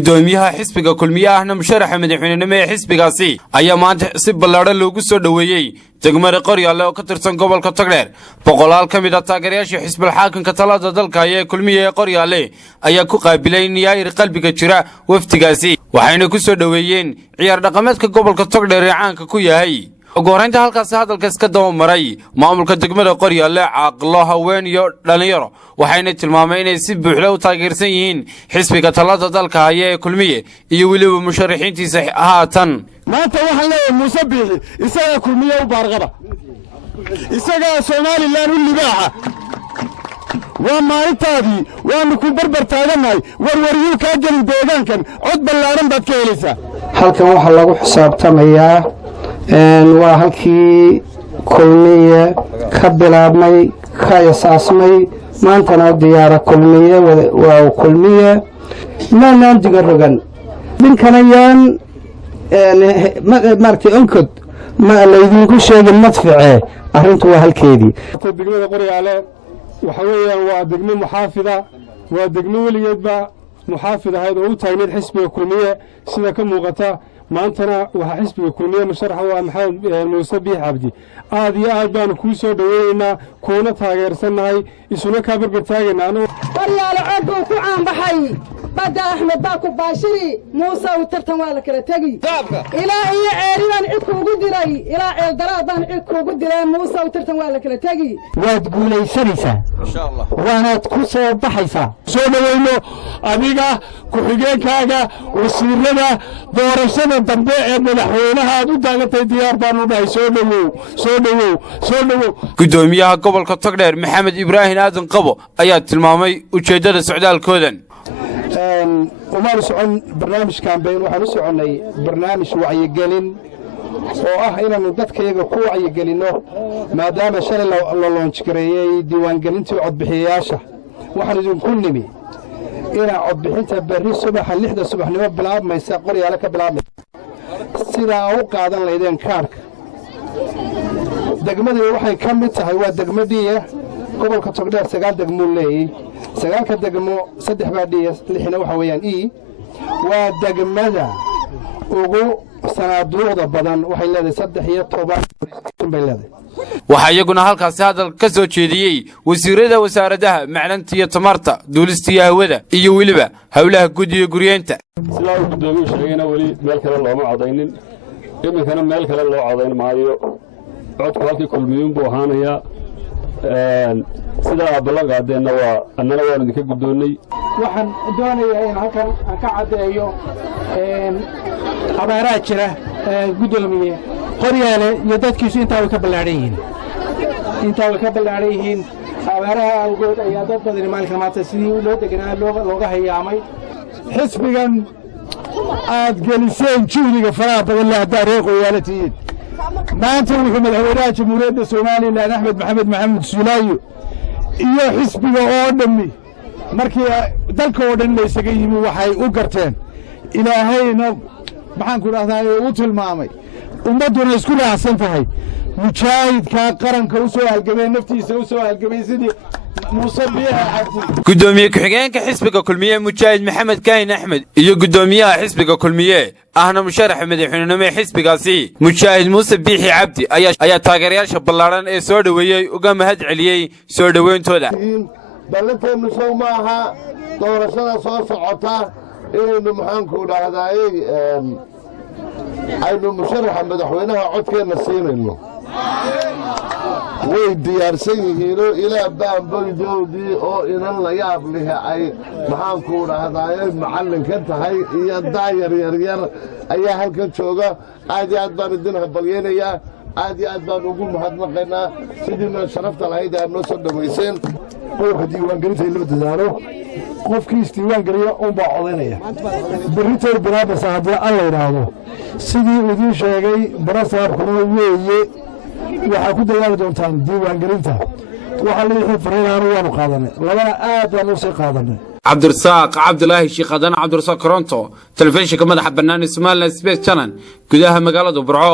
gudoomiyaha xisbiga kulmiye ahna musharaxa madaxweynenimo ee xisbigaasi ayaa maanta si ballaaran loogu soo dhaweeyay degmada Qoryaale oo ka tirsan gobolka Togdheer boqolaal ka mid ah taageerayaasha xisbiga xaakinka talada dalka ee kulmiye ee Qoryaale ayaa ku qaabilay niyaayir qalbiga jira waftigaasi waxayna ku soo dhaweeyeen ciyaar dhaqameedka gobolka Togdheer ee caanka ku yahay go'aanta halkaas hadalka iska daba maray maamulka degmada Qoryaale caaqlo haween iyo dhalinyaro waxayna tilmaameen inay si buuxda u taageersan yihiin xisbiga talada dalka ee kulmiye iyo waliba musharaxiintiisa haatan maanta waxaan leeyahay Muuse Biixi isaga kulmiye u baarqada isaga Soomaaliland u libaaxa waa maalintaadii waanu ku barbar taaganahay warwariyuu ka galin deegaankan cod ballaaran baad ka helaysaa halkan waxa lagu xisaabtamayaa waa halkii kulmiye ka bilaabmay ka asaasmay maantana diyaara kulmiye waa kulmiye maanaan diga rogan ninkanayaan markii onkod ma laydinku sheegin madfice arrintu waa halkeedii degmada Qoryaale waxa weeyaan waa degmo muxaafida waa degmo waligeedba muxaafid ahayd oo u taagneed xisbiga kulmiye sida ka muuqata maantana waxa xisbiga kulmiye musharaxa waa maxamed Muuse Biixi Cabdi aad iyo aad baan ku soo dhaweynaa koona taageersanahay isuna ka barbar taageynaa Qoryaale cod uu ku caan baxay bada Axmed baa ku baashiri Muuse uu tartan waa la kala tagi ilaa iyo ceeriban cid ku ugu diray ilaa ceel daraadan cid ku ugu diray Muuse uu tartan waa la kala tagi waad guulaysanaysaa insha Allah waanaad ku soo baxaysaa soo dhaweyno adiga ku xigeenkaaga wasiirada doorashada dambe ee madaxweynaha aad u taagantay diyaar baan u dhahay soo dhawow gudoomiyaha gobolka Togdheer Maxamed Ibrahim Aadan Qabo ayaa tilmaamay ujeedada socdaalkoodan umaan socon barnaamij campaign waxaan u soconay barnaamij wacyigelin oo ah inaanu dadkayga ku wacyigelino maadaama shalay la launch gareeyay diiwaangelintii codbixiyayaasha waxaan idinku nimi inaa codbixinta berri subaxa 6 subaxnimo bilaabmaysa Qoryaale ka bilaabmaysa sidaa u qaadan laydeen kaarka degmadii waxay ka mid tahay waa degmadii gobolka Togdheer 9 degmo leeyay 9 degmo 3 baa dhiyay 6na waxa weeyaan waa degmada ugu sanaaduuqda badan waxay leedahay 13 bay leedahay waxa iyaguna halkaas hadal ka soo jeediyay wasiirada wasaaradaha macdanta iyo tamarta duulista iyo hawada iyo waliba hawlaha gudiga guriyeenta sida uu gudoomiye sheegayna wali meel kale looma cadaynin iminkana meel kale loo cadayn maayo codku halkii kulmiyeen buu ahaanaya sida ballan qaadayna waa annana waan idinka gudoonay waxaan doonayaa in halkan aan ka cadeeyo abaaraha jira gudoomiye Qoryaale iyo dadkiisu intaa way ka ballaaran yihiin abaaraha awgood ayaa dad badan maalka maanta sidii loo deganaa looga hayaamay xisbigan aad geliseen juhdiga faraha badan la taariikh Qoryaale tiid maanta wuxuu madaxweynaha jamhuuriyadda Soomaaliland Axmed Maxamed Sulaayo iyo xisbiga oo dhami markii dalka oo dhan isaga yimi waxay u garteen ilaahayna maxaan ku raahdaa uu tilmaamay ummaduna isku raacsan tahay mujaahidka qaranka u soo halgamay naftiisa u soo halgamay sidii Muuse Biixi Cabdi gudoomiye ku-xigeenka xisbiga kulmiye mujaahid Maxamed Kaahin Axmed iyo gudoomiyaha xisbiga kulmiye ahna musharaxa madaxweynenimo ee xisbigaasi mujaahid Muuse Biixi Cabdi ayaa taageerayaasha ballaaran ee soo dhaweeyay uga mahad celiyay soo dhaweyntooda ballanteenu soo maaha doorashada soo socota inaynu maxaan ku dhahdayay aynu musharaxa madaxweynaha codkeena siinayno way diyaarsan yihiin ilaa baanboydoodii oo inan la yaab leh ay maxaan ku dhahdayay macallin ka tahay iyo daayar yaryar ayaa halkan jooga aad iyo aad baan idin habalyeynaya aad iyo aad baan ugu mahadnaqaynaa sidii sharafta lahayd aad noo soo dhaweyseen qofka diiwaangelinta loo dadaalo qofkii diiwaangeliya oo baa codeynaya berrito bilaabasa haddii alla yiraahdo sidii idin sheegay barasaarkuna weeye waxa ku dadaali doontaan diiwaangelinta waxa la yixi fariinaan waanu qaadanay labana aad baan u sii qaadanay Cabdirasaaq Cabdulaahi Sheekhadan Cabdirasaaq Koronto telefishinka madaxa bannaan Somaliland Space Channel gudaha magaalada Burco